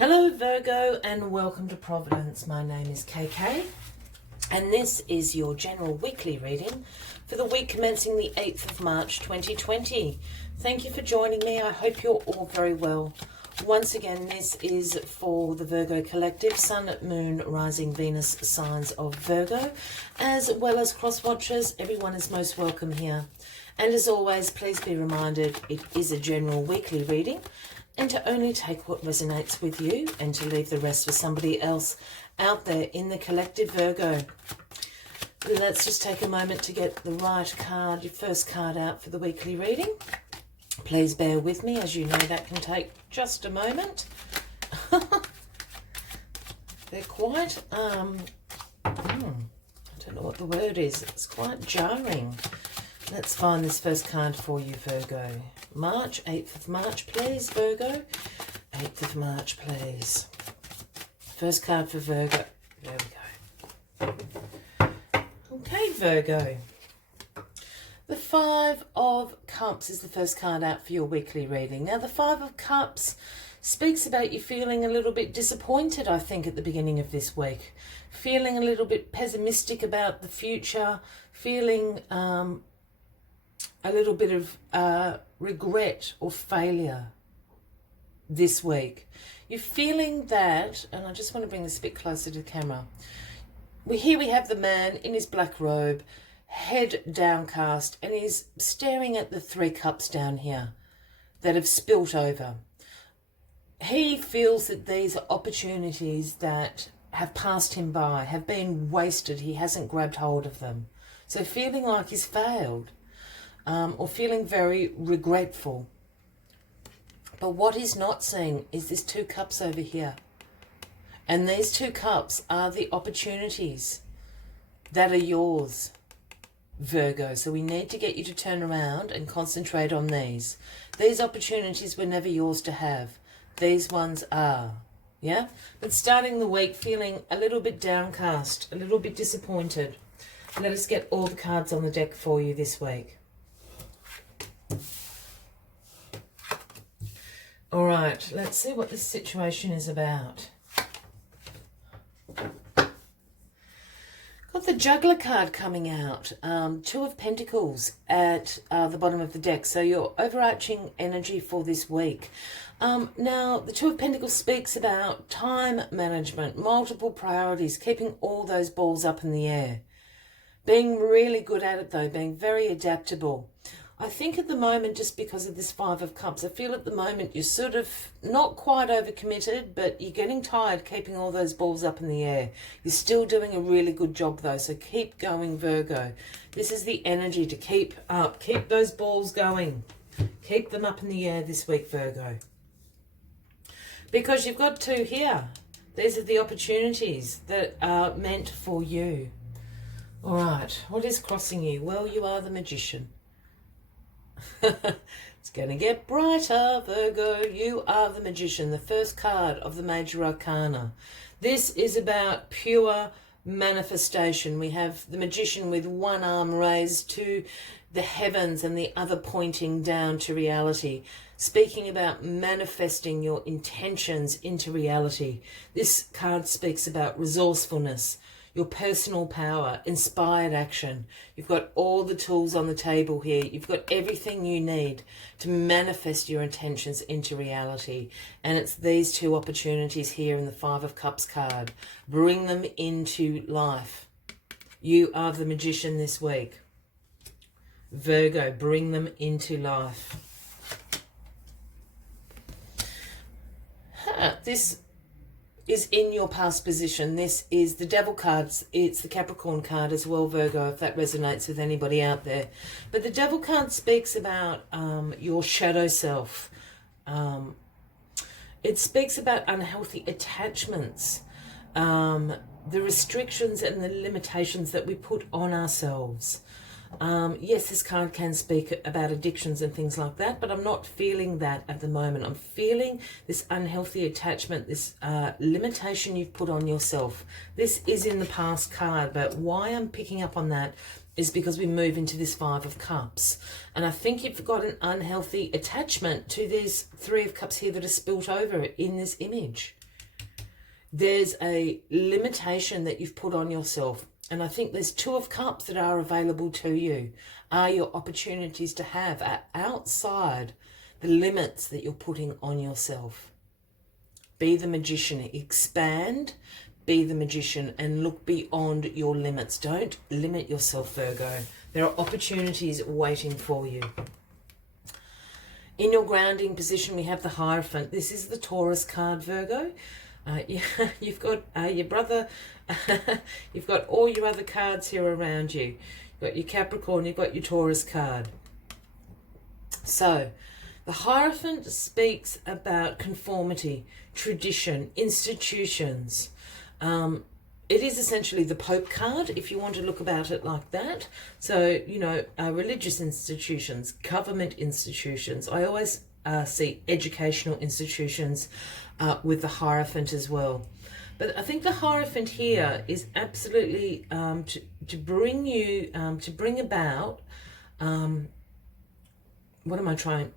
Hello Virgo and welcome to Providence. My name is KK and this is your general weekly reading for the week commencing the 8th of March 2020. Thank you for joining me. I hope you're all very well. Once again, this is for the Virgo collective, Sun, Moon, Rising, Venus signs of Virgo, as well as cross watchers. Everyone is most welcome here. And as always, please be reminded it is a general weekly reading and to only take what resonates with you and to leave the rest for somebody else out there in the collective Virgo. Let's just take a moment to get the right card, your first card out for the weekly reading. Please bear with me, as you know that can take just a moment. They're quite, I don't know what the word is, it's quite jarring. Let's find this first card for you, Virgo. March, 8th of March, please, Virgo. 8th of March, please. First card for Virgo. There we go. Okay, Virgo. The Five of Cups is the first card out for your weekly reading. Now, the Five of Cups speaks about you feeling a little bit disappointed, I think, at the beginning of this week. Feeling a little bit pessimistic about the future. Feeling a little bit of regret or failure this week. You're feeling that, and I just want to bring this a bit closer to the camera. Here we have the man in his black robe, head downcast, and he's staring at the 3 cups down here that have spilt over. He feels that these are opportunities that have passed him by, have been wasted. He hasn't grabbed hold of them. So feeling like he's failed. Or feeling very regretful. But what he's not seeing is this 2 cups over here. And these 2 cups are the opportunities that are yours, Virgo. So we need to get you to turn around and concentrate on these. These opportunities were never yours to have. These ones are. Yeah? But starting the week feeling a little bit downcast, a little bit disappointed. Let us get all the cards on the deck for you this week. All right, let's see what this situation is about. Got the Juggler card coming out. 2 of Pentacles at the bottom of the deck. So your overarching energy for this week. Now, the 2 of Pentacles speaks about time management, multiple priorities, keeping all those balls up in the air. Being really good at it, though, being very adaptable. I think at the moment, just because of this 5 of Cups, I feel at the moment you're sort of not quite overcommitted, but you're getting tired keeping all those balls up in the air. You're still doing a really good job, though, so keep going, Virgo. This is the energy to keep up. Keep those balls going. Keep them up in the air this week, Virgo. Because you've got 2 here. These are the opportunities that are meant for you. All right, what is crossing you? Well, you are the Magician. It's going to get brighter, Virgo. You are the Magician, the first card of the Major Arcana. This is about pure manifestation. We have the Magician with one arm raised to the heavens and the other pointing down to reality, speaking about manifesting your intentions into reality. This card speaks about resourcefulness, your personal power, inspired action. You've got all the tools on the table here. You've got everything you need to manifest your intentions into reality. And it's these 2 opportunities here in the 5 of Cups card. Bring them into life. You are the Magician this week. Virgo, bring them into life. This is in your past position. This is the Devil cards. It's the Capricorn card as well, Virgo, if that resonates with anybody out there. But the Devil card speaks about your shadow self. It speaks about unhealthy attachments, the restrictions and the limitations that we put on ourselves. Yes, this card can speak about addictions and things like that, but I'm not feeling that at the moment. I'm feeling this unhealthy attachment, this limitation you've put on yourself. This is in the past card, but why I'm picking up on that is because we move into this 5 of Cups. And I think you've got an unhealthy attachment to these 3 of Cups here that are spilt over in this image. there's a limitation that you've put on yourself. And I think there's Two of Cups that are available to you, are your opportunities to have outside the limits that you're putting on yourself. Be the magician, expand, be the magician, and look beyond your limits. Don't limit yourself, Virgo. There are opportunities waiting for you. In your grounding position, we have the Hierophant. This is the Taurus card, Virgo. You've got your brother, you've got all your other cards here around you. You've got your Capricorn, you've got your Taurus card. So, the Hierophant speaks about conformity, tradition, institutions. It is essentially the Pope card, if you want to look about it like that. So, you know, religious institutions, government institutions. I always see educational institutions with the Hierophant as well. But I think the Hierophant here is absolutely to bring you, to bring about, what am I trying,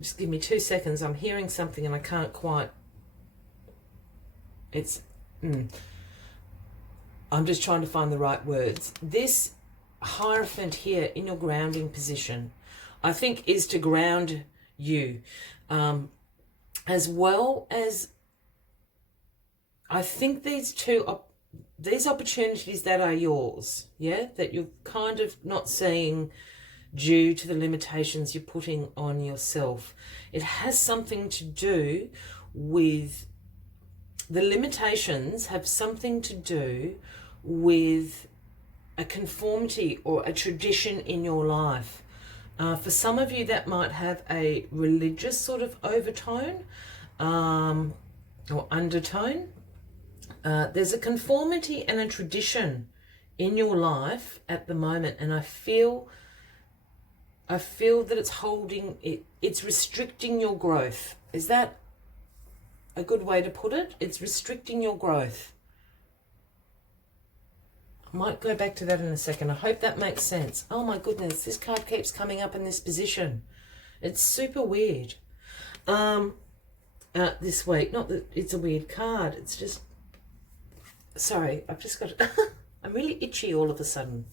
just give me 2 seconds. I'm hearing something and I can't quite, I'm just trying to find the right words. This Hierophant here in your grounding position, I think, is to ground you, as well as, I think these opportunities that are yours, yeah, that you're kind of not seeing due to the limitations you're putting on yourself. It has something to do with, the limitations have something to do with a conformity or a tradition in your life. For some of you, that might have a religious sort of overtone or undertone. There's a conformity and a tradition in your life at the moment, and I feel that it's holding it, it's restricting your growth. Is that a good way to put it? It's restricting your growth. I might go back to that in a second. I hope that makes sense. Oh my goodness, this card keeps coming up in this position. It's super weird. This week, not that it's a weird card, it's just, sorry, I've just got, I'm really itchy all of a sudden.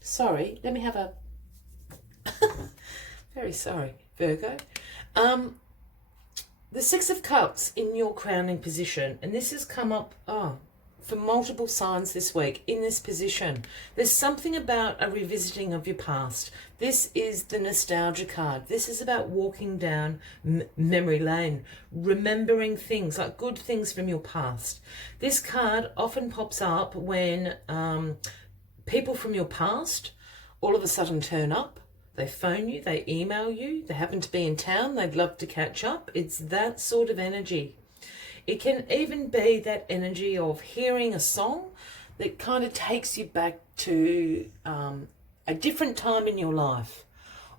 Sorry, let me have a, very sorry, Virgo. The Six of Cups in your crowning position, and this has come up, for multiple signs this week in this position. There's something about a revisiting of your past. This is the nostalgia card. This is about walking down memory lane, remembering things, like good things from your past. This card often pops up when people from your past all of a sudden turn up. They phone you, they email you, they happen to be in town, they'd love to catch up. It's that sort of energy. It can even be that energy of hearing a song that kind of takes you back to a different time in your life.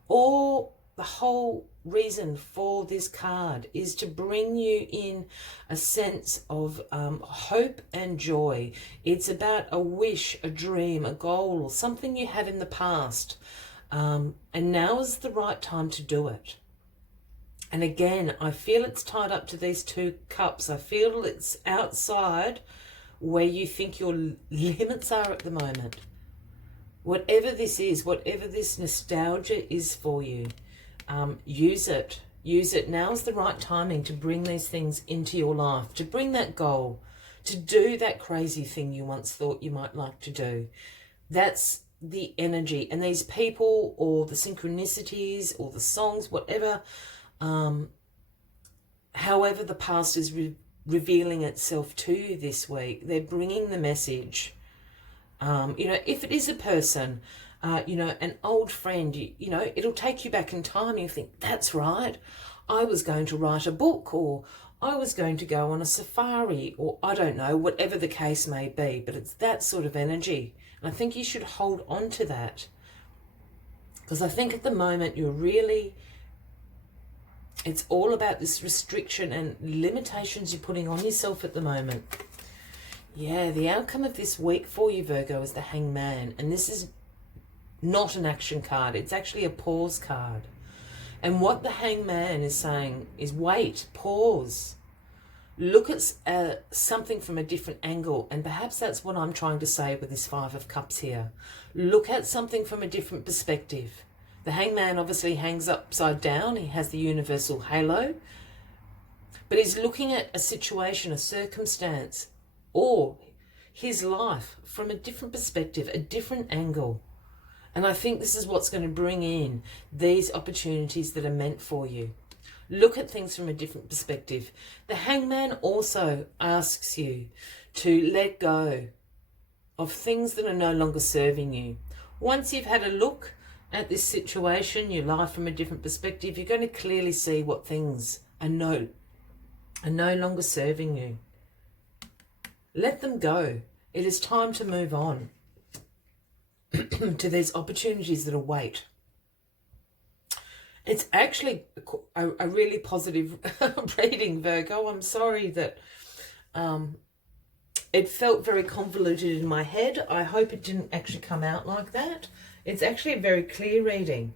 Or the whole reason for this card is to bring you in a sense of hope and joy. It's about a wish, a dream, a goal, or something you had in the past. And now is the right time to do it. And again, I feel it's tied up to these two cups. I feel it's outside where you think your limits are at the moment. Whatever this is, whatever this nostalgia is for you, use it. Use it. Now's the right timing to bring these things into your life, to bring that goal, to do that crazy thing you once thought you might like to do. That's the energy. And these people or the synchronicities or the songs, whatever, however the past is revealing itself to you this week, they're bringing the message. You know, if it is a person, you know, an old friend, you know, it'll take you back in time and you think, that's right, I was going to write a book, or I was going to go on a safari, or I don't know, whatever the case may be, but it's that sort of energy. And I think you should hold on to that, because I think at the moment you're really, it's all about this restriction and limitations you're putting on yourself at the moment. Yeah, the outcome of this week for you, Virgo, is the Hangman. And this is not an action card. It's actually a pause card. And what the Hangman is saying is wait, pause. Look at something from a different angle, and perhaps that's what I'm trying to say with this Five of Cups here. Look at something from a different perspective. The Hangman obviously hangs upside down. He has the universal halo, but he's looking at a situation, a circumstance, or his life from a different perspective, a different angle. And I think this is what's going to bring in these opportunities that are meant for you. Look at things from a different perspective. The Hangman also asks you to let go of things that are no longer serving you. Once you've had a look at this situation, your life from a different perspective, you're going to clearly see what things are no longer serving you. Let them go. It is time to move on to these opportunities that await. It's actually a really positive reading, Virgo. I'm sorry that it felt very convoluted in my head. I hope it didn't actually come out like that. It's actually a very clear reading.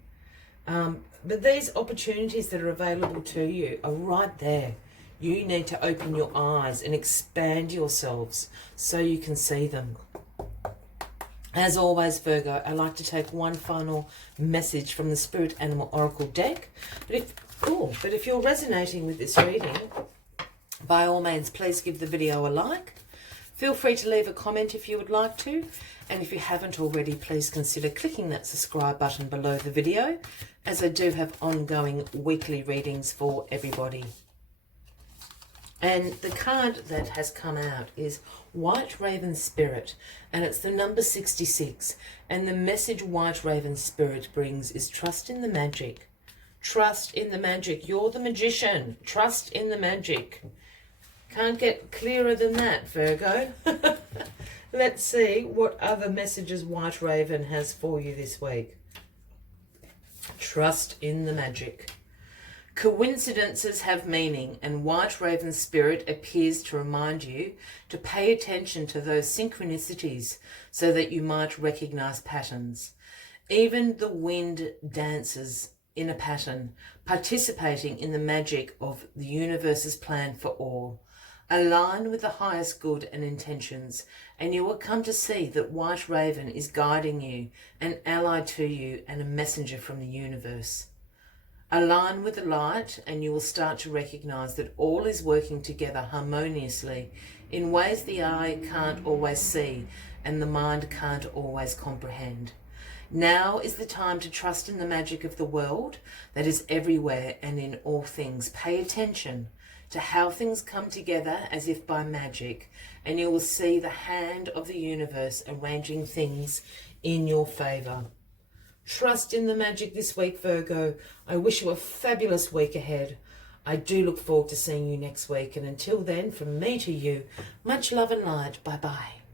But these opportunities that are available to you are right there. You need to open your eyes and expand yourselves so you can see them. As always, Virgo, I like to take one final message from the Spirit Animal Oracle deck. But if you're resonating with this reading, by all means, please give the video a like. Feel free to leave a comment if you would like to. And if you haven't already, please consider clicking that subscribe button below the video, as I do have ongoing weekly readings for everybody. And the card that has come out is White Raven Spirit, and it's the number 66. And the message White Raven Spirit brings is trust in the magic. Trust in the magic. You're the magician. Trust in the magic. Can't get clearer than that, Virgo. Let's see what other messages White Raven has for you this week. Trust in the magic. Coincidences have meaning, and White Raven Spirit appears to remind you to pay attention to those synchronicities so that you might recognize patterns. Even the wind dances in a pattern, participating in the magic of the universe's plan for all. Align with the highest good and intentions, and you will come to see that White Raven is guiding you, an ally to you, and a messenger from the universe. Align with the light, and you will start to recognize that all is working together harmoniously in ways the eye can't always see and the mind can't always comprehend. Now is the time to trust in the magic of the world that is everywhere and in all things. Pay attention to how things come together as if by magic, and you will see the hand of the universe arranging things in your favor. Trust in the magic this week, Virgo. I wish you a fabulous week ahead. I do look forward to seeing you next week. And until then, from me to you, much love and light. Bye-bye.